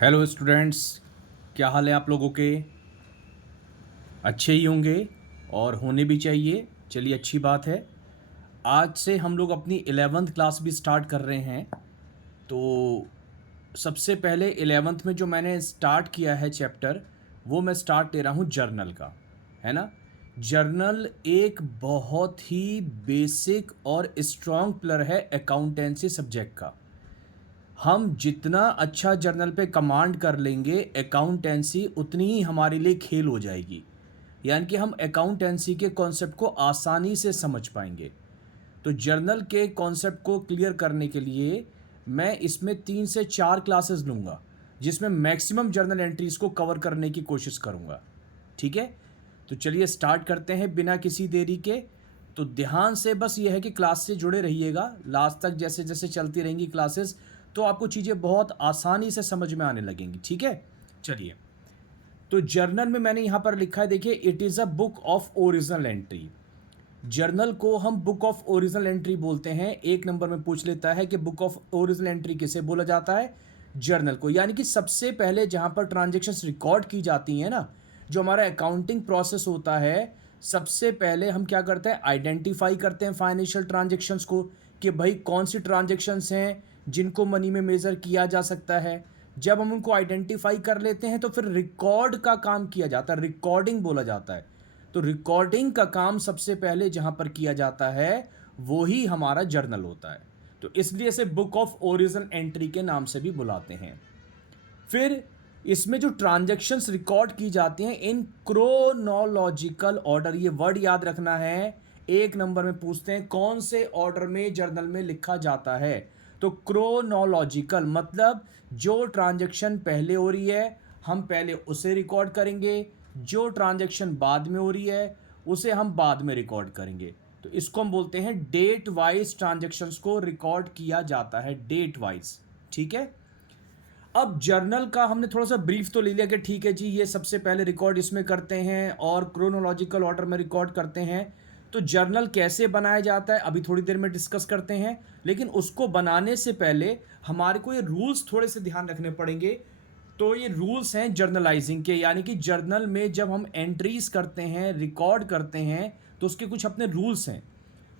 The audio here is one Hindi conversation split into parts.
Hello students. क्या हाल है आप लोगों के? अच्छे ही होंगे और होने भी चाहिए। चलिए, अच्छी बात है। आज से हम लोग अपनी 11th क्लास भी स्टार्ट कर रहे हैं। तो सबसे पहले 11th में जो मैंने स्टार्ट किया है चैप्टर, वो मैं स्टार्ट ले रहा हूँ जर्नल का। है ना? जर्नल एक बहुत ही बेसिक और स्ट्रॉन्ग पिलर है अकाउंटेंसी सब्जेक्ट का। हम जितना अच्छा जर्नल पे कमांड कर लेंगे, अकाउंटेंसी उतनी ही हमारे लिए खेल हो जाएगी। यानी कि हम अकाउंटेंसी के कॉन्सेप्ट को आसानी से समझ पाएंगे। तो जर्नल के कॉन्सेप्ट को क्लियर करने के लिए मैं इसमें 3 से 4 क्लासेस लूँगा, जिसमें मैक्सिमम जर्नल एंट्रीज को कवर करने की कोशिश करूँगा। ठीक है? तो चलिए स्टार्ट करते हैं बिना किसी देरी के। तो ध्यान से बस ये है कि क्लास से जुड़े रहिएगा लास्ट तक। जैसे जैसे चलती रहेंगी क्लासेस तो आपको चीज़ें बहुत आसानी से समझ में आने लगेंगी। ठीक है? चलिए, तो जर्नल में मैंने यहाँ पर लिखा है, देखिए, it is a book of original entry. Journal को हम बुक ऑफ ओरिजिनल एंट्री बोलते हैं। एक नंबर में पूछ लेता है कि बुक ऑफ ओरिजिनल एंट्री किसे बोला जाता है? जर्नल को। यानी कि सबसे पहले जहाँ पर ट्रांजेक्शन्स रिकॉर्ड की जाती हैं ना, जो हमारा अकाउंटिंग प्रोसेस होता है, सबसे पहले हम क्या करते हैं? आइडेंटिफाई करते हैं फाइनेंशियल ट्रांजेक्शन्स को, कि भाई कौन सी ट्रांजेक्शन्स हैं जिनको मनी में मेज़र किया जा सकता है। जब हम उनको आइडेंटिफाई कर लेते हैं तो फिर रिकॉर्ड का काम किया जाता है, रिकॉर्डिंग बोला जाता है। तो रिकॉर्डिंग का काम सबसे पहले जहां पर किया जाता है वो ही हमारा जर्नल होता है। तो इसलिए इसे बुक ऑफ ओरिजिनल एंट्री के नाम से भी बुलाते हैं। फिर इसमें जो ट्रांजैक्शंस रिकॉर्ड की जाती हैं इन क्रोनोलॉजिकल ऑर्डर, ये वर्ड याद रखना है। एक नंबर में पूछते हैं कौन से ऑर्डर में जर्नल में लिखा जाता है। तो क्रोनोलॉजिकल मतलब जो ट्रांजैक्शन पहले हो रही है हम पहले उसे रिकॉर्ड करेंगे, जो ट्रांजैक्शन बाद में हो रही है उसे हम बाद में रिकॉर्ड करेंगे। तो इसको हम बोलते हैं डेट वाइज ट्रांजैक्शंस को रिकॉर्ड किया जाता है, डेट वाइज। ठीक है? अब जर्नल का हमने थोड़ा सा ब्रीफ तो ले लिया कि ठीक है जी, ये सबसे पहले रिकॉर्ड इसमें करते हैं और क्रोनोलॉजिकल ऑर्डर में रिकॉर्ड करते हैं। तो जर्नल कैसे बनाया जाता है अभी थोड़ी देर में डिस्कस करते हैं। लेकिन उसको बनाने से पहले हमारे को ये रूल्स थोड़े से ध्यान रखने पड़ेंगे। तो ये रूल्स हैं जर्नलाइजिंग के, यानी कि जर्नल में जब हम एंट्रीज करते हैं, रिकॉर्ड करते हैं, तो उसके कुछ अपने रूल्स हैं।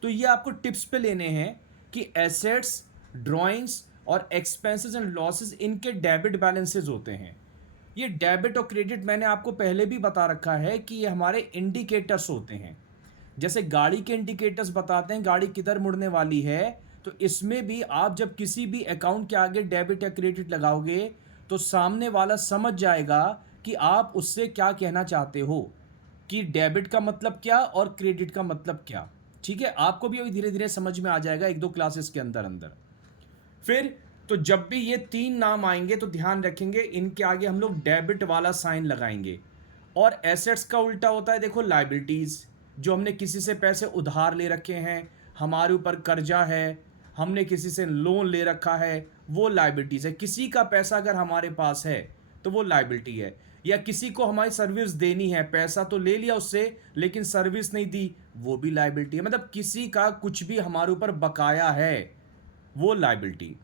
तो ये आपको टिप्स पे लेने हैं कि एसेट्स, ड्राइंग्स और एक्सपेंसेस एंड लॉसेस इनके डेबिट बैलेंसेस होते हैं। ये डेबिट और क्रेडिट मैंने आपको पहले भी बता रखा है कि ये हमारे इंडिकेटर्स होते हैं। जैसे गाड़ी के इंडिकेटर्स बताते हैं गाड़ी किधर मुड़ने वाली है, तो इसमें भी आप जब किसी भी अकाउंट के आगे डेबिट या क्रेडिट लगाओगे तो सामने वाला समझ जाएगा कि आप उससे क्या कहना चाहते हो, कि डेबिट का मतलब क्या और क्रेडिट का मतलब क्या। ठीक है? आपको भी अभी धीरे धीरे समझ में आ जाएगा एक दो क्लासेस के अंदर अंदर। फिर तो जब भी ये 3 नाम आएंगे तो ध्यान रखेंगे इनके आगे हम लोग डेबिट वाला साइन लगाएंगे। और एसेट्स का उल्टा होता है, देखो, लाइबिलिटीज। जो हमने किसी से पैसे उधार ले रखे हैं, हमारे ऊपर कर्जा है, हमने किसी से लोन ले रखा है, वो लाइबिलिटीज है। किसी का पैसा अगर हमारे पास है तो वो लाइबिलिटी है। या किसी को हमारी सर्विस देनी है, पैसा तो ले लिया उससे लेकिन सर्विस नहीं दी, वो भी लाइबिलिटी है। मतलब किसी का कुछ भी हमारे ऊपर बकाया है, वो लाइबिलिटी।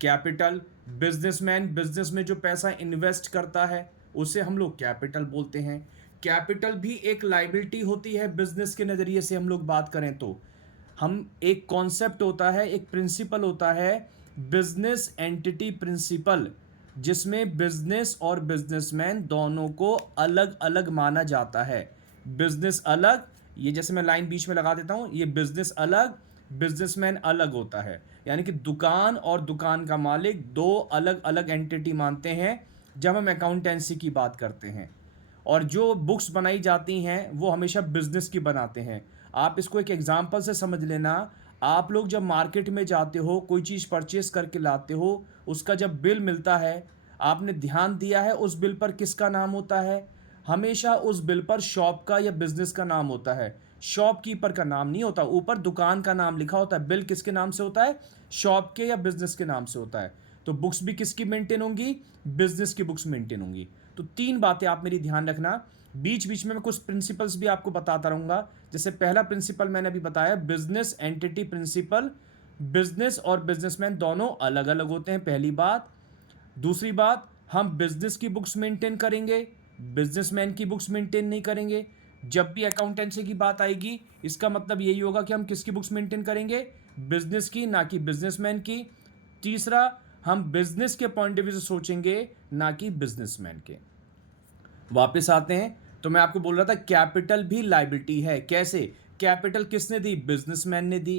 कैपिटल, बिजनेसमैन बिजनेस में जो पैसा इन्वेस्ट करता है उसे हम लोग कैपिटल बोलते हैं। कैपिटल भी एक लाइबिलिटी होती है बिजनेस के नज़रिए से हम लोग बात करें तो। हम एक कॉन्सेप्ट होता है, एक प्रिंसिपल होता है, बिजनेस एंटिटी प्रिंसिपल, जिसमें बिजनेस और बिजनेसमैन दोनों को अलग अलग माना जाता है। बिजनेस अलग, ये जैसे मैं लाइन बीच में लगा देता हूं, ये बिजनेस अलग, बिजनेसमैन अलग होता है। यानी कि दुकान और दुकान का मालिक दो अलग अलग एंटिटी मानते हैं जब हम अकाउंटेंसी की बात करते हैं। और जो बुक्स बनाई जाती हैं वो हमेशा बिजनेस की बनाते हैं। आप इसको एक एग्जांपल से समझ लेना। आप लोग जब मार्केट में जाते हो, कोई चीज़ परचेस करके लाते हो, उसका जब बिल मिलता है, आपने ध्यान दिया है उस बिल पर किसका नाम होता है? हमेशा उस बिल पर शॉप का या बिजनेस का नाम होता है, शॉपकीपर का नाम नहीं होता। ऊपर दुकान का नाम लिखा होता है, बिल किसके नाम से होता है? शॉप के या बिजनेस के नाम से होता है। तो बुक्स भी किसकी मेंटेन होंगी? बिजनेस की बुक्स मेंटेन होंगी। तो 3 बातें आप मेरी ध्यान रखना। बीच बीच में मैं कुछ प्रिंसिपल्स भी आपको बताता रहूंगा। जैसे पहला प्रिंसिपल मैंने अभी बताया, बिजनेस एंटिटी प्रिंसिपल। बिजनेस और बिजनेसमैन दोनों अलग अलग होते हैं, पहली बात। दूसरी बात, हम बिजनेस की बुक्स मेंटेन करेंगे, बिजनेसमैन की बुक्स मेंटेन नहीं करेंगे। जब भी अकाउंटेंसी की बात आएगी इसका मतलब यही होगा कि हम किसकी बुक्स मेंटेन करेंगे, बिजनेस की, ना कि बिजनेसमैन की। तीसरा, हम बिजनेस के पॉइंट ऑफ व्यू से सोचेंगे, ना कि बिजनेसमैन के। वापस आते हैं, तो मैं आपको बोल रहा था कैपिटल भी लायबिलिटी है। कैसे? कैपिटल किसने दी? बिजनेसमैन ने दी।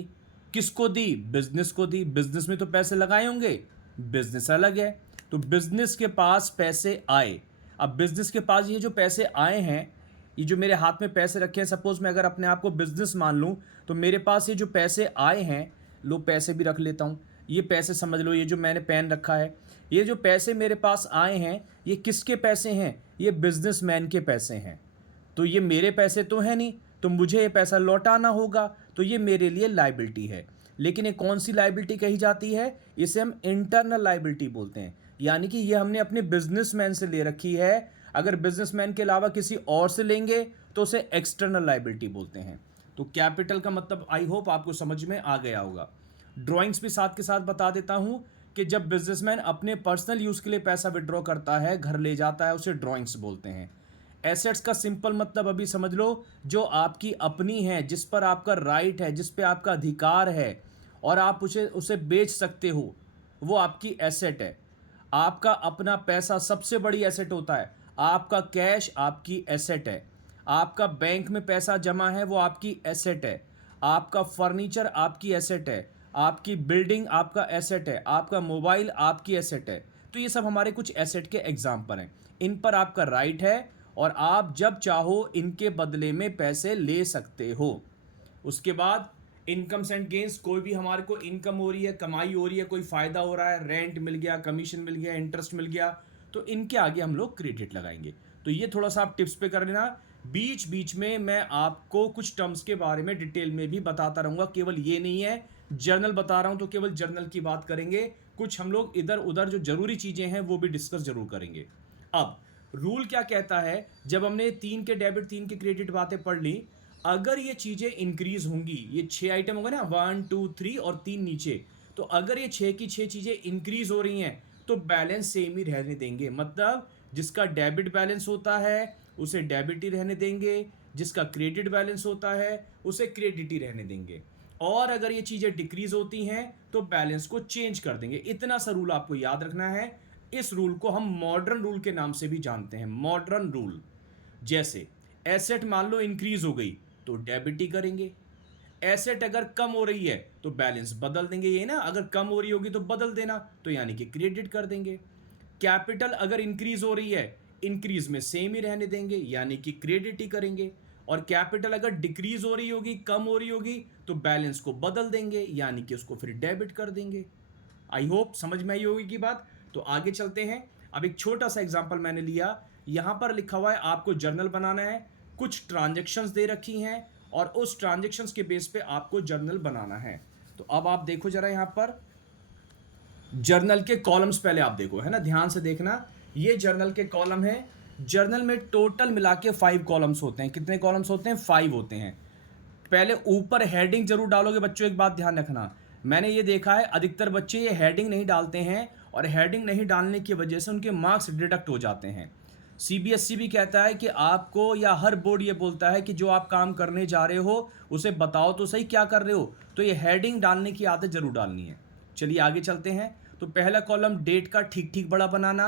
किसको दी? बिजनेस को दी। बिजनेस में तो पैसे लगाए होंगे, बिजनेस अलग है। तो बिजनेस के पास पैसे आए। अब बिजनेस के पास ये जो पैसे आए हैं, ये जो मेरे हाथ में पैसे रखे हैं, सपोज मैं अगर अपने आप को बिजनेस मान लूँ, तो मेरे पास ये जो पैसे आए हैं, लो पैसे भी रख लेता हूँ। ये पैसे समझ लो, ये जो मैंने पेन रखा है, ये जो पैसे मेरे पास आए हैं, ये किसके पैसे हैं? ये बिजनेसमैन के पैसे हैं। तो ये मेरे पैसे तो हैं नहीं, तो मुझे ये पैसा लौटाना होगा, तो ये मेरे लिए लायबिलिटी है। लेकिन ये कौन सी लायबिलिटी कही जाती है? इसे हम इंटरनल लायबिलिटी बोलते हैं। यानी कि ये हमने अपने बिजनेसमैन से ले रखी है। अगर बिजनेसमैन के अलावा किसी और से लेंगे तो उसे एक्सटर्नल लायबिलिटी बोलते हैं। तो कैपिटल का मतलब आई होप आपको समझ में आ गया होगा। ड्राइंग्स भी साथ के साथ बता देता हूं कि जब बिजनेसमैन अपने पर्सनल यूज के लिए पैसा विड्रॉ करता है, घर ले जाता है, उसे ड्राइंग्स बोलते हैं। एसेट्स का सिंपल मतलब अभी समझ लो, जो आपकी अपनी है, जिस पर आपका राइट है, जिस पे आपका अधिकार है और आप उसे उसे बेच सकते हो, वो आपकी एसेट है। आपका अपना पैसा सबसे बड़ी एसेट होता है। आपका कैश आपकी एसेट है। आपका बैंक में पैसा जमा है, वो आपकी एसेट है। आपका फर्नीचर आपकी एसेट है। आपकी बिल्डिंग आपका एसेट है। आपका मोबाइल आपकी एसेट है। तो ये सब हमारे कुछ एसेट के एग्जाम्पल हैं। इन पर आपका राइट है और आप जब चाहो इनके बदले में पैसे ले सकते हो। उसके बाद इनकम्स एंड गेन्स, कोई भी हमारे को इनकम हो रही है, कमाई हो रही है, कोई फ़ायदा हो रहा है, रेंट मिल गया, कमीशन मिल गया, इंटरेस्ट मिल गया, तो इनके आगे हम लोग क्रेडिट लगाएंगे। तो ये थोड़ा सा आप टिप्स पे कर लेना। बीच बीच में मैं आपको कुछ टर्म्स के बारे में डिटेल में भी बताता रहूँगा। केवल ये नहीं है जर्नल बता रहा हूँ तो केवल जर्नल की बात करेंगे, कुछ हम लोग इधर उधर जो जरूरी चीज़ें हैं वो भी डिस्कस जरूर करेंगे। अब रूल क्या कहता है, जब हमने 3 के डेबिट 3 के क्रेडिट बातें पढ़ ली, अगर ये चीज़ें इंक्रीज होंगी, ये 6 आइटम होंगे ना, 1 2 3 और 3 नीचे, तो अगर ये 6 की 6 चीज़ें इंक्रीज हो रही हैं तो बैलेंस सेम ही रहने देंगे। मतलब जिसका डेबिट बैलेंस होता है उसे डेबिट ही रहने देंगे, जिसका क्रेडिट बैलेंस होता है उसे क्रेडिट ही रहने देंगे। और अगर ये चीज़ें डिक्रीज होती हैं तो बैलेंस को चेंज कर देंगे। इतना सा रूल आपको याद रखना है। इस रूल को हम मॉडर्न रूल के नाम से भी जानते हैं। मॉडर्न रूल, जैसे एसेट मान लो इंक्रीज हो गई तो डेबिट ही करेंगे। एसेट अगर कम हो रही है तो बैलेंस बदल देंगे, ये ना, अगर कम हो रही होगी तो बदल देना, तो यानी कि क्रेडिट कर देंगे। कैपिटल अगर इंक्रीज हो रही है, इंक्रीज में सेम ही रहने देंगे, यानी कि क्रेडिट ही करेंगे। और कैपिटल अगर डिक्रीज हो रही होगी, कम हो रही होगी, तो बैलेंस को बदल देंगे, यानी कि उसको फिर डेबिट कर देंगे। आई होप समझ में आई होगी की बात। तो आगे चलते हैं। अब एक छोटा सा एग्जांपल मैंने लिया, यहां पर लिखा हुआ है आपको जर्नल बनाना है, कुछ ट्रांजैक्शंस दे रखी हैं और उस ट्रांजैक्शंस के बेस पे आपको जर्नल बनाना है। तो अब आप देखो जरा, यहां पर जर्नल के कॉलम्स पहले आप देखो, है ना, ध्यान से देखना। ये जर्नल के कॉलम है। जर्नल में टोटल मिला के 5 कॉलम्स होते हैं। कितने कॉलम्स होते हैं? 5 होते हैं। पहले ऊपर हेडिंग जरूर डालोगे बच्चों। एक बात ध्यान रखना, मैंने ये देखा है अधिकतर बच्चे ये हेडिंग नहीं डालते हैं और हेडिंग नहीं डालने की वजह से उनके मार्क्स डिडक्ट हो जाते हैं। सीबीएसई भी कहता है कि आपको, या हर बोर्ड ये बोलता है कि जो आप काम करने जा रहे हो उसे बताओ तो सही क्या कर रहे हो। तो ये हेडिंग डालने की आदत जरूर डालनी है। चलिए आगे चलते हैं। तो पहला कॉलम डेट का ठीक ठीक बड़ा बनाना,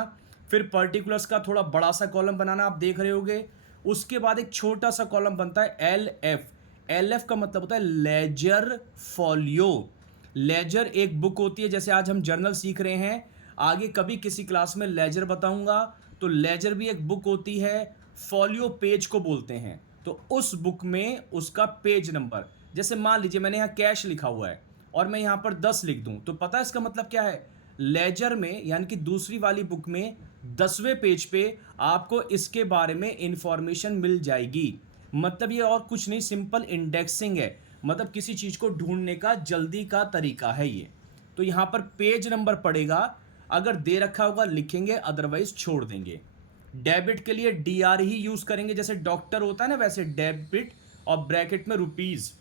फिर पर्टिकुलर्स का थोड़ा बड़ा सा कॉलम बनाना, आप देख रहे होगे। उसके बाद एक छोटा सा कॉलम बनता है एल एफ। एल एफ का मतलब होता है लेजर फॉलियो। लेजर एक बुक होती है, जैसे आज हम जर्नल सीख रहे हैं, आगे कभी किसी क्लास में लेजर बताऊंगा। तो लेजर भी एक बुक होती है, फॉलियो पेज को बोलते हैं। तो उस बुक में उसका पेज नंबर, जैसे मान लीजिए मैंने यहाँ कैश लिखा हुआ है और मैं यहाँ पर 10 लिख दूँ, तो पता है इसका मतलब क्या है? लेजर में, यानी कि दूसरी वाली बुक में 10वें पेज पे आपको इसके बारे में इंफॉर्मेशन मिल जाएगी। मतलब ये और कुछ नहीं, सिंपल इंडेक्सिंग है। मतलब किसी चीज़ को ढूंढने का जल्दी का तरीका है ये। तो यहाँ पर पेज नंबर पड़ेगा, अगर दे रखा होगा लिखेंगे, अदरवाइज छोड़ देंगे। डेबिट के लिए डीआर ही यूज़ करेंगे, जैसे डॉक्टर होता है ना, वैसे डेबिट और ब्रैकेट में रुपीज़।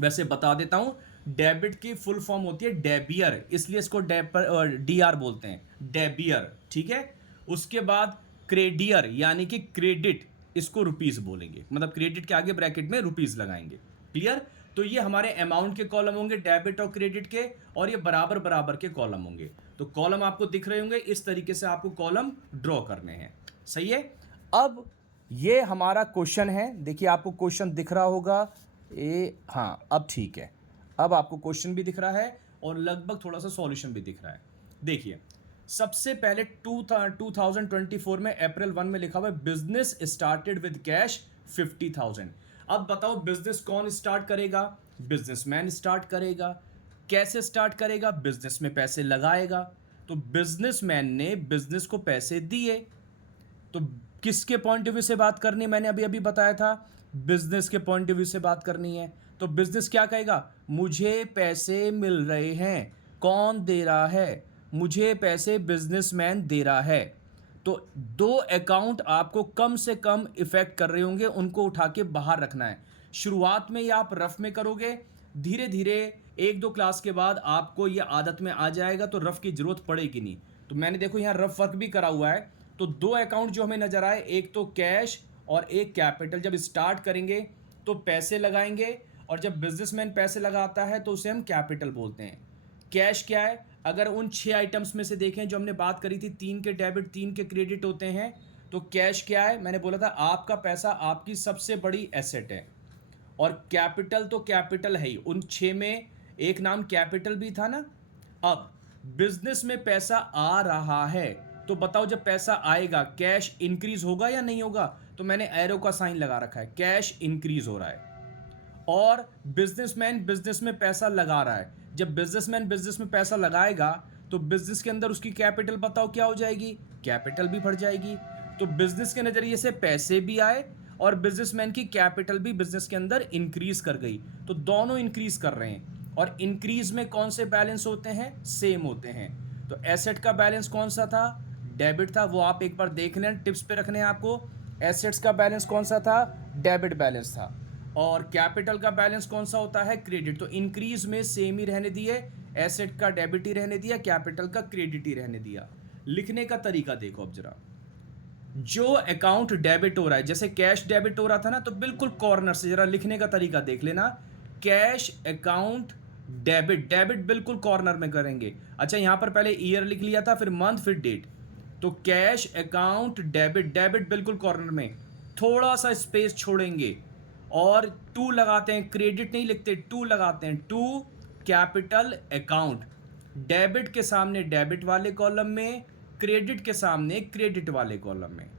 वैसे बता देता हूँ, डेबिट की फुल फॉर्म होती है डेबियर, इसलिए इसको डीआर बोलते हैं, डेबियर, ठीक है। उसके बाद क्रेडियर यानी कि क्रेडिट, इसको रुपीस बोलेंगे, मतलब क्रेडिट के आगे ब्रैकेट में रुपीस लगाएंगे। क्लियर? तो ये हमारे अमाउंट के कॉलम होंगे, डेबिट और क्रेडिट के, और ये बराबर बराबर के कॉलम होंगे। तो कॉलम आपको दिख रहे होंगे, इस तरीके से आपको कॉलम ड्रॉ करने हैं। सही है? अब ये हमारा क्वेश्चन है, देखिए आपको क्वेश्चन दिख रहा होगा, हाँ अब ठीक है, अब आपको क्वेश्चन भी दिख रहा है और लगभग थोड़ा सा सॉल्यूशन भी दिख रहा है। देखिए सबसे पहले 2024 में अप्रैल 1 में लिखा हुआ है बिजनेस स्टार्टेड विद कैश 50,000। अब बताओ बिजनेस कौन स्टार्ट करेगा? बिजनेसमैन स्टार्ट करेगा। कैसे स्टार्ट करेगा? बिजनेस में पैसे लगाएगा। तो बिजनेसमैन ने बिजनेस को पैसे दिए, तो किसके पॉइंट ऑफ व्यू से बात करनी है? मैंने अभी अभी बताया था बिजनेस के पॉइंट ऑफ व्यू से बात करनी है। तो बिजनेस क्या कहेगा? मुझे पैसे मिल रहे हैं। कौन दे रहा है? मुझे पैसे बिजनेसमैन दे रहा है। तो दो अकाउंट आपको कम से कम इफेक्ट कर रहे होंगे, उनको उठा के बाहर रखना है। शुरुआत में ये आप रफ में करोगे, धीरे धीरे एक दो क्लास के बाद आपको ये आदत में आ जाएगा, तो रफ की जरूरत पड़ेगी नहीं। तो मैंने देखो यहाँ रफ वर्क भी करा हुआ है। तो दो अकाउंट जो हमें नजर आए, एक तो कैश और एक कैपिटल। जब स्टार्ट करेंगे तो पैसे लगाएंगे, और जब बिजनेसमैन पैसे लगाता है तो उसे हम कैपिटल बोलते हैं। कैश क्या है? अगर उन 6 आइटम्स में से देखें जो हमने बात करी थी, 3 के डेबिट 3 के क्रेडिट होते हैं, तो कैश क्या है? मैंने बोला था आपका पैसा आपकी सबसे बड़ी एसेट है। और कैपिटल तो कैपिटल है ही, उन 6 में एक नाम कैपिटल भी था ना। अब बिजनेस में पैसा आ रहा है, तो बताओ जब पैसा आएगा कैश इंक्रीज होगा या नहीं होगा? तो मैंने एरो का साइन लगा रखा है, कैश इंक्रीज हो रहा है। और बिजनेसमैन बिजनेस में पैसा लगा रहा है। जब बिजनेसमैन बिजनेस में पैसा लगाएगा तो बिजनेस के अंदर उसकी कैपिटल बताओ क्या हो जाएगी? कैपिटल भी बढ़ जाएगी। तो बिजनेस के नजरिए से पैसे भी आए और बिजनेसमैन की कैपिटल भी बिजनेस के अंदर इंक्रीज कर गई। तो दोनों इंक्रीज कर रहे हैं, और इंक्रीज में कौन से बैलेंस होते हैं? सेम होते हैं। तो एसेट का बैलेंस कौन सा था? डेबिट था। वो आप एक बार देख लें, टिप्स पे रखने हैं आपको। एसेट्स का बैलेंस कौन सा था? डेबिट बैलेंस था। और कैपिटल का बैलेंस कौन सा होता है? क्रेडिट। तो इंक्रीज में सेम ही रहने दिए, एसेट का डेबिट ही रहने दिया, कैपिटल का क्रेडिट ही रहने दिया। लिखने का तरीका देखो अब जरा। जो अकाउंट डेबिट हो रहा है, जैसे कैश डेबिट हो रहा था ना, तो बिल्कुल कॉर्नर से जरा लिखने का तरीका देख लेना। कैश अकाउंट डेबिट, डेबिट बिल्कुल कॉर्नर में करेंगे। अच्छा यहां पर पहले ईयर लिख लिया था, फिर मंथ, फिर डेट। तो कैश अकाउंट डेबिट, डेबिट बिल्कुल कॉर्नर में, थोड़ा सा स्पेस छोड़ेंगे और टू लगाते हैं। क्रेडिट नहीं लिखते, टू लगाते हैं। टू कैपिटल अकाउंट, डेबिट के सामने डेबिट वाले कॉलम में, क्रेडिट के सामने क्रेडिट वाले कॉलम में।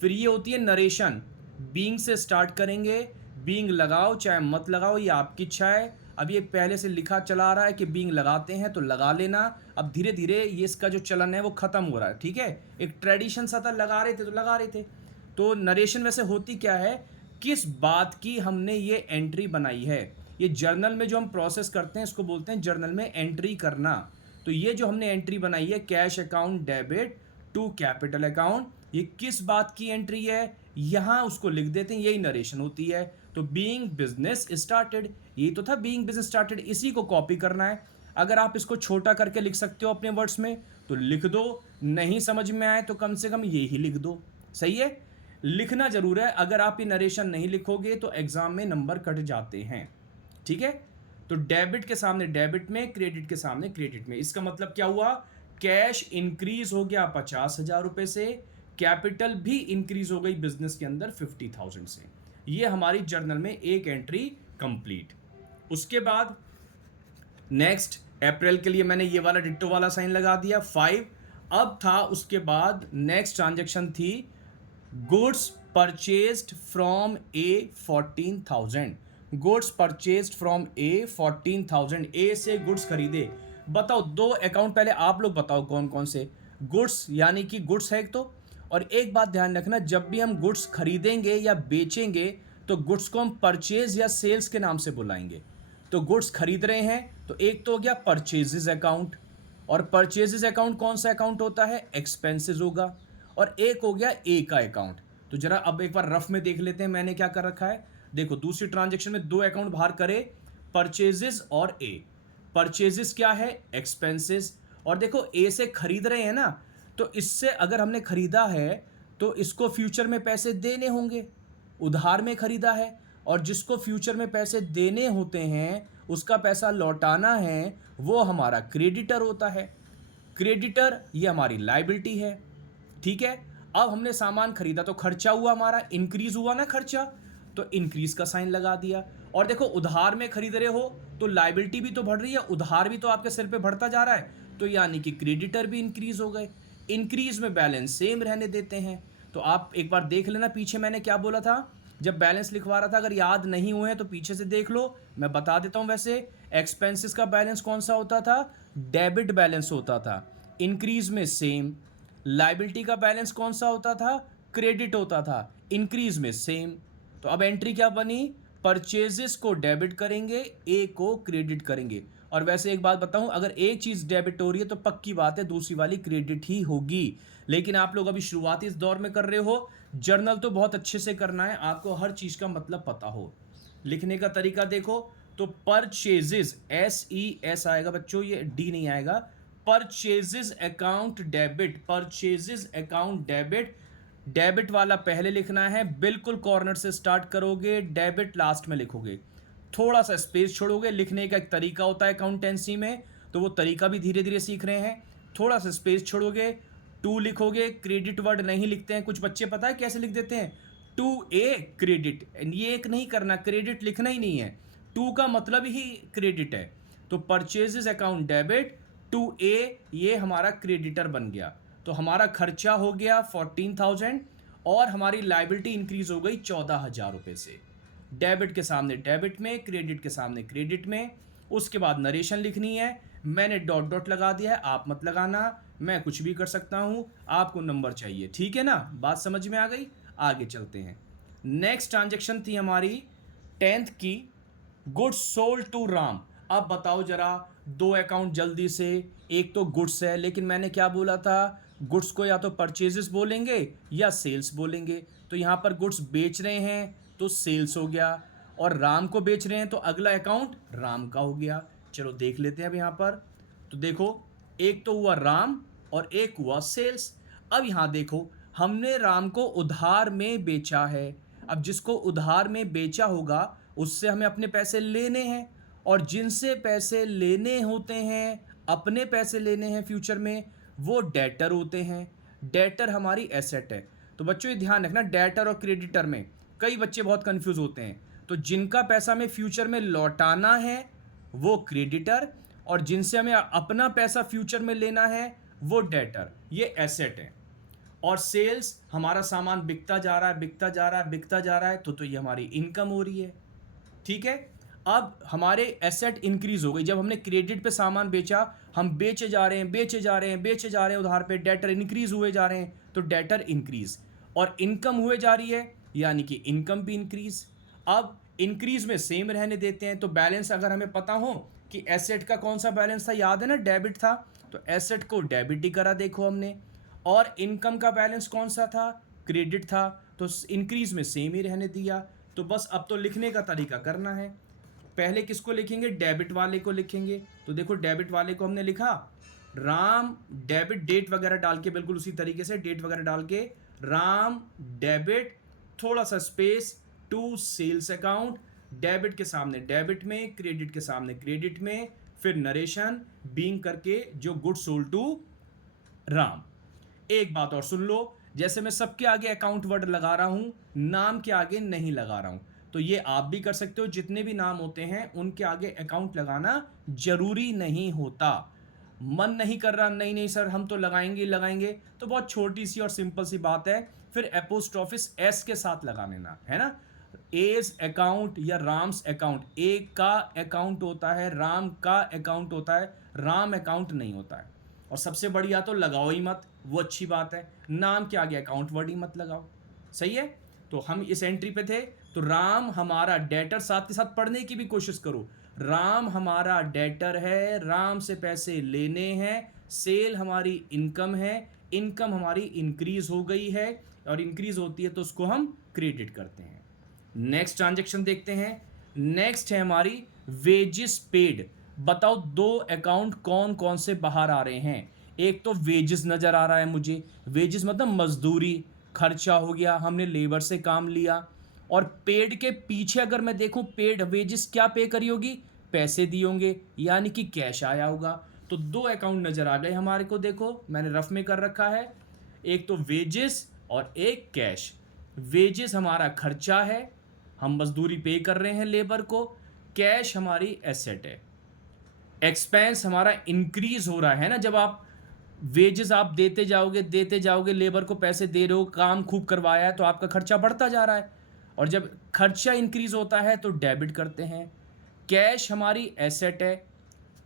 फिर ये होती है नरेशन। बीइंग से स्टार्ट करेंगे, बीइंग लगाओ चाहे मत लगाओ, ये आपकी इच्छा है। अब ये पहले से लिखा चला आ रहा है कि बीइंग लगाते हैं तो लगा लेना। अब धीरे धीरे ये इसका जो चलन है वो खत्म हो रहा है, ठीक है। एक ट्रेडिशन सा था, लगा रहे थे तो लगा रहे थे। तो नरेशन वैसे होती क्या है? किस बात की हमने ये एंट्री बनाई है। ये जर्नल में जो हम प्रोसेस करते हैं इसको बोलते हैं जर्नल में एंट्री करना। तो ये जो हमने एंट्री बनाई है, cash account debit to capital account, ये किस बात की एंट्री है? यहां उसको लिख देते हैं, यही नरेशन होती है। तो बीइंग बिजनेस स्टार्टेड, ये तो था बीइंग बिजनेस स्टार्टेड, इसी को कॉपी करना है। अगर आप इसको छोटा करके लिख सकते हो अपने वर्ड्स में तो लिख दो, नहीं समझ में आए तो कम से कम ये ही लिख दो। सही है? लिखना जरूर है। अगर आप ये नरेशन नहीं लिखोगे तो एग्जाम में नंबर कट जाते हैं, ठीक है। तो डेबिट के सामने डेबिट में, क्रेडिट के सामने क्रेडिट में। इसका मतलब क्या हुआ? कैश इंक्रीज हो गया 50,000 रुपए से, कैपिटल भी इंक्रीज हो गई बिजनेस के अंदर 50,000 से। ये हमारी जर्नल में एक एंट्री कंप्लीट। उसके बाद नेक्स्ट अप्रैल के लिए मैंने ये वाला डिट्टो वाला साइन लगा दिया 5। अब था उसके बाद नेक्स्ट ट्रांजेक्शन थी goods purchased from A 14,000। Goods purchased from A 14,000, A से गुड्स खरीदे। बताओ दो अकाउंट पहले आप लोग बताओ कौन कौन से। गुड्स यानी कि गुड्स है एक तो, और एक बात ध्यान रखना, जब भी हम गुड्स खरीदेंगे या बेचेंगे तो गुड्स को हम परचेज या सेल्स के नाम से बुलाएंगे। तो गुड्स खरीद रहे हैं तो एक तो हो गया परचेजेस अकाउंट, और परचेजेस अकाउंट कौन सा अकाउंट होता है? एक्सपेंसेस होगा। और एक हो गया ए का अकाउंट। तो जरा अब एक बार रफ में देख लेते हैं मैंने क्या कर रखा है। देखो दूसरी ट्रांजेक्शन में दो अकाउंट बाहर करे, परचेजेस और ए। परचेजेस क्या है? एक्सपेंसेस। और देखो ए से खरीद रहे हैं ना, तो इससे अगर हमने खरीदा है तो इसको फ्यूचर में पैसे देने होंगे, उधार में खरीदा है, और जिसको फ्यूचर में पैसे देने होते हैं उसका पैसा लौटाना है, वो हमारा क्रेडिटर होता है। क्रेडिटर ये हमारी लायबिलिटी है, ठीक है। अब हमने सामान खरीदा तो खर्चा हुआ, हमारा इंक्रीज हुआ ना खर्चा, तो इंक्रीज का साइन लगा दिया। और देखो उधार में खरीद रहे हो तो लायबिलिटी भी तो बढ़ रही है, उधार भी तो आपके सिर पे बढ़ता जा रहा है, तो यानी कि क्रेडिटर भी इंक्रीज हो गए। इंक्रीज में बैलेंस सेम रहने देते हैं। तो आप एक बार देख लेना पीछे मैंने क्या बोला था जब बैलेंस लिखवा रहा था, अगर याद नहीं हुए तो पीछे से देख लो, मैं बता देता हूं। वैसे एक्सपेंसेस का बैलेंस कौन सा होता था? डेबिट बैलेंस होता था। इंक्रीज में सेम। लायबिलिटी का बैलेंस कौन सा होता था? क्रेडिट होता था। इंक्रीज में सेम। तो अब एंट्री क्या बनी? परचेजेस को डेबिट करेंगे, ए को क्रेडिट करेंगे। और वैसे एक बात बताऊं, अगर एक चीज़ डेबिट हो रही है तो पक्की बात है दूसरी वाली क्रेडिट ही होगी। लेकिन आप लोग अभी शुरुआती इस दौर में कर रहे हो, जर्नल तो बहुत अच्छे से करना है, आपको हर चीज़ का मतलब पता हो। लिखने का तरीका देखो तो परचेजेस, SES आएगा बच्चों, ये D नहीं आएगा। Purchases account debit, purchases account debit. Debit वाला पहले लिखना है, बिल्कुल कॉर्नर से स्टार्ट करोगे, डेबिट लास्ट में लिखोगे, थोड़ा सा स्पेस छोड़ोगे। लिखने का एक तरीका होता है अकाउंटेंसी में, तो वो तरीका भी धीरे धीरे सीख रहे हैं। थोड़ा सा स्पेस छोड़ोगे, टू लिखोगे। क्रेडिट वर्ड नहीं लिखते हैं कुछ बच्चे, पता है कैसे लिख देते हैं? टू ए क्रेडिट, ये एक नहीं करना, क्रेडिट लिखना ही नहीं है, टू का मतलब ही क्रेडिट है। तो परचेजेस अकाउंट डेबिट, टू ए, ये हमारा क्रेडिटर बन गया। तो हमारा खर्चा हो गया 14,000 और हमारी लायबिलिटी इंक्रीज हो गई 14,000 रुपये से। डेबिट के सामने डेबिट में, क्रेडिट के सामने क्रेडिट में। उसके बाद नरेशन लिखनी है, मैंने डॉट डॉट लगा दिया है, आप मत लगाना, मैं कुछ भी कर सकता हूँ, आपको नंबर चाहिए, ठीक है ना? बात समझ में आ गई? आगे चलते हैं। नेक्स्ट ट्रांजेक्शन थी हमारी 10th की, गुड्स सोल्ड टू राम। अब बताओ जरा, दो अकाउंट जल्दी से। एक तो गुड्स है, लेकिन मैंने क्या बोला था? गुड्स को या तो परचेजेस बोलेंगे या सेल्स बोलेंगे। तो यहाँ पर गुड्स बेच रहे हैं तो सेल्स हो गया, और राम को बेच रहे हैं तो अगला अकाउंट राम का हो गया। चलो देख लेते हैं अब यहाँ पर। तो देखो, एक तो हुआ राम और एक हुआ सेल्स। अब यहाँ देखो, हमने राम को उधार में बेचा है। अब जिसको उधार में बेचा होगा उससे हमें अपने पैसे लेने हैं, और जिनसे पैसे लेने होते हैं, अपने पैसे लेने हैं फ्यूचर में, वो डेटर होते हैं। डेटर हमारी एसेट है। तो बच्चों ये ध्यान रखना, डेटर और क्रेडिटर में कई बच्चे बहुत कंफ्यूज होते हैं। तो जिनका पैसा हमें फ्यूचर में लौटाना है वो क्रेडिटर, और जिनसे हमें अपना पैसा फ्यूचर में लेना है वो डेटर, ये एसेट है। और सेल्स, हमारा सामान बिकता जा रहा है, बिकता जा रहा है, बिकता जा रहा है, तो ये हमारी इनकम हो रही है, ठीक है। अब हमारे एसेट इंक्रीज हो गई, जब हमने क्रेडिट पे सामान बेचा, हम बेचे जा रहे हैं, बेचे जा रहे हैं, बेचे जा रहे हैं उधार पे, डेटर इंक्रीज हुए जा रहे हैं, तो डेटर इंक्रीज, और इनकम हुए जा रही है, यानी कि इनकम भी इंक्रीज। अब इंक्रीज में सेम रहने देते हैं। तो बैलेंस अगर हमें पता हो कि एसेट का कौन सा बैलेंस था, याद है ना, डेबिट था, तो एसेट को डेबिट ही करा देखो हमने। और इनकम का बैलेंस कौन सा था? क्रेडिट था, तो इंक्रीज में सेम ही रहने दिया। तो बस अब तो लिखने का तरीका करना है। पहले किसको लिखेंगे? डेबिट वाले को लिखेंगे। तो देखो डेबिट वाले को हमने लिखा राम डेबिट, डेट वगैरह डाल के, बिल्कुल उसी तरीके से डेट वगैरह डाल के, राम डेबिट, थोड़ा सा space, to sales account, debit के सामने डेबिट में, क्रेडिट के सामने क्रेडिट में, फिर नरेशन बीइंग करके जो गुड सोल्ड टू राम। एक बात और सुन लो, जैसे मैं सबके आगे अकाउंट वर्ड लगा रहा हूं, नाम के आगे नहीं लगा रहा हूं, तो ये आप भी कर सकते हो। जितने भी नाम होते हैं उनके आगे अकाउंट लगाना जरूरी नहीं होता। मन नहीं कर रहा, नहीं नहीं सर हम तो लगाएंगे लगाएंगे, तो बहुत छोटी सी और सिंपल सी बात है, फिर एपोस्ट्रोफिस एस के साथ लगा लेना है ना। एज अकाउंट या राम्स अकाउंट, एक का अकाउंट होता है, राम का अकाउंट होता है, राम अकाउंट नहीं होता है। और सबसे बढ़िया तो लगाओ ही मत, वो अच्छी बात है, नाम के आगे अकाउंट वर्ड ही मत लगाओ, सही है। तो हम इस एंट्री पे थे, तो राम हमारा डेटर, साथ के साथ पढ़ने की भी कोशिश करो, राम हमारा डेटर है, राम से पैसे लेने हैं, सेल हमारी इनकम है, इनकम हमारी इंक्रीज हो गई है, और इंक्रीज होती है तो उसको हम क्रेडिट करते हैं। नेक्स्ट ट्रांजेक्शन देखते हैं। नेक्स्ट है हमारी वेजेस पेड। बताओ दो अकाउंट कौन कौन से बाहर आ रहे हैं? एक तो वेजेस नज़र आ रहा है मुझे, वेजेस मतलब मजदूरी, खर्चा हो गया, हमने लेबर से काम लिया। और पेड के पीछे अगर मैं देखूं, पेड वेजेस क्या पे करी होगी, पैसे दिए होंगे, यानी कि कैश आया होगा। तो दो अकाउंट नज़र आ गए हमारे को, देखो मैंने रफ में कर रखा है, एक तो वेजेस और एक कैश। वेजेस हमारा खर्चा है, हम मजदूरी पे कर रहे हैं लेबर को। कैश हमारी एसेट है। एक्सपेंस हमारा इंक्रीज हो रहा है ना, जब आप वेजेस आप देते जाओगे, लेबर को पैसे दे रहे हो, काम खूब करवाया है, तो आपका खर्चा बढ़ता जा रहा है। और जब खर्चा इंक्रीज होता है तो डेबिट करते हैं। कैश हमारी एसेट है,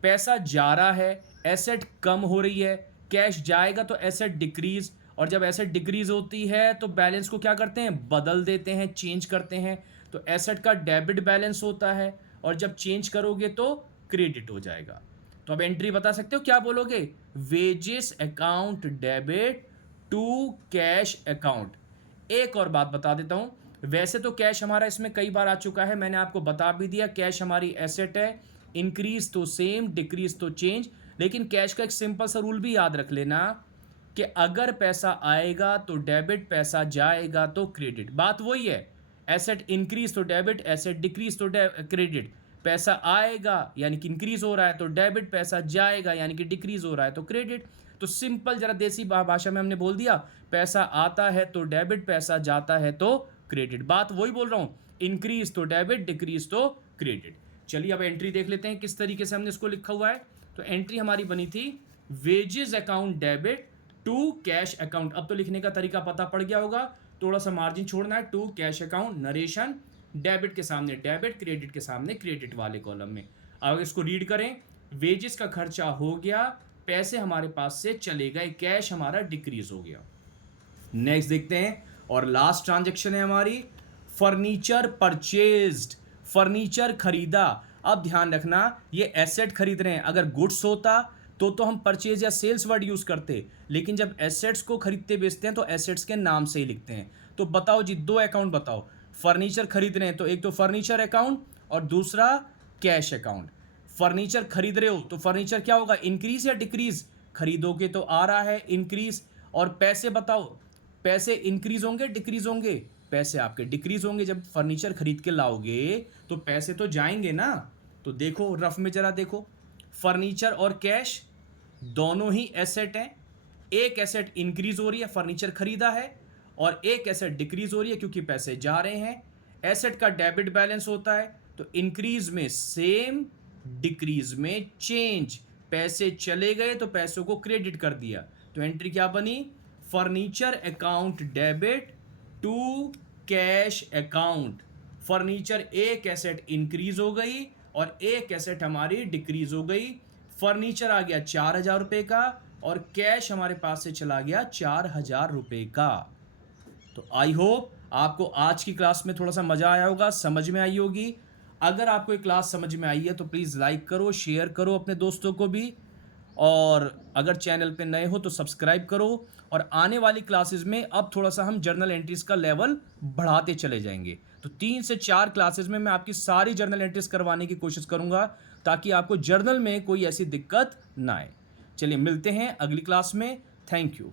पैसा जा रहा है, एसेट कम हो रही है, कैश जाएगा तो एसेट डिक्रीज। और जब एसेट डिक्रीज होती है तो बैलेंस को क्या करते हैं, बदल देते हैं, चेंज करते हैं। तो एसेट का डेबिट बैलेंस होता है, और जब चेंज करोगे तो क्रेडिट हो जाएगा। तो अब एंट्री बता सकते हो, क्या बोलोगे, wages account debit to cash account. एक और बात बता देता हूं, वैसे तो कैश हमारा इसमें कई बार आ चुका है, मैंने आपको बता भी दिया, कैश हमारी एसेट है, इंक्रीज तो सेम, डिक्रीज तो चेंज। लेकिन कैश का एक सिंपल सा रूल भी याद रख लेना कि अगर पैसा आएगा तो डेबिट, पैसा जाएगा तो क्रेडिट। बात वही है, एसेट इंक्रीज तो डेबिट, एसेट डिक्रीज तो क्रेडिट। पैसा आएगा यानी कि इंक्रीज हो रहा है तो डेबिट, पैसा जाएगा यानी कि डिक्रीज हो रहा है तो क्रेडिट। तो सिंपल जरा देसी भाषा में हमने बोल दिया, पैसा आता है तो डेबिट, पैसा जाता है तो क्रेडिट। बात वही बोल रहा हूं, इंक्रीज तो डेबिट, डिक्रीज तो क्रेडिट। चलिए अब एंट्री देख लेते हैं किस तरीके से हमने इसको लिखा हुआ है। तो एंट्री हमारी बनी थी wages account debit to cash account. अब तो लिखने का तरीका पता पड़ गया होगा, थोड़ा सा मार्जिन छोड़ना है, to cash account, narration, debit के सामने डेबिट, क्रेडिट के सामने क्रेडिट वाले कॉलम में। अब इसको रीड करें, वेजेस का खर्चा हो गया, पैसे हमारे पास से चले गए, कैश हमारा डिक्रीज हो गया। नेक्स्ट देखते हैं, और लास्ट ट्रांजैक्शन है हमारी फर्नीचर परचेज्ड, फर्नीचर खरीदा। अब ध्यान रखना, ये एसेट खरीद रहे हैं, अगर गुड्स होता तो हम परचेज या सेल्स वर्ड यूज करते, लेकिन जब एसेट्स को खरीदते बेचते हैं तो एसेट्स के नाम से ही लिखते हैं। तो बताओ जी, दो अकाउंट बताओ, फर्नीचर खरीद रहे हैं तो एक तो फर्नीचर अकाउंट और दूसरा कैश अकाउंट। फर्नीचर खरीद रहे हो तो फर्नीचर क्या होगा, इंक्रीज या डिक्रीज, खरीदोगे तो आ रहा है इंक्रीज। और पैसे बताओ, पैसे इंक्रीज होंगे डिक्रीज होंगे, पैसे आपके डिक्रीज होंगे, जब फर्नीचर खरीद के लाओगे तो पैसे तो जाएंगे ना। तो देखो रफ में जरा देखो, फर्नीचर और कैश दोनों ही एसेट हैं, एक एसेट इंक्रीज हो रही है, फर्नीचर खरीदा है, और एक एसेट डिक्रीज हो रही है क्योंकि पैसे जा रहे हैं। एसेट का डेबिट बैलेंस होता है, तो इंक्रीज में सेम, डिक्रीज में चेंज, पैसे चले गए तो पैसों को क्रेडिट कर दिया। तो एंट्री क्या बनी, furniture account debit to cash account. Furniture एक एसेट इंक्रीज हो गई और एक एसेट हमारी डिक्रीज हो गई। फर्नीचर आ गया 4,000 रुपये का और कैश हमारे पास से चला गया 4,000 रुपये का। तो आई होप आपको आज की क्लास में थोड़ा सा मज़ा आया होगा, समझ में आई होगी। अगर आपको ये क्लास समझ में आई है तो प्लीज़ लाइक करो, शेयर करो अपने दोस्तों को भी, और अगर चैनल पे नए हो तो सब्सक्राइब करो। और आने वाली क्लासेस में अब थोड़ा सा हम जर्नल एंट्रीज का लेवल बढ़ाते चले जाएंगे। तो 3 से 4 क्लासेस में मैं आपकी सारी जर्नल एंट्रीज करवाने की कोशिश करूंगा, ताकि आपको जर्नल में कोई ऐसी दिक्कत ना आए। चलिए मिलते हैं अगली क्लास में। Thank you.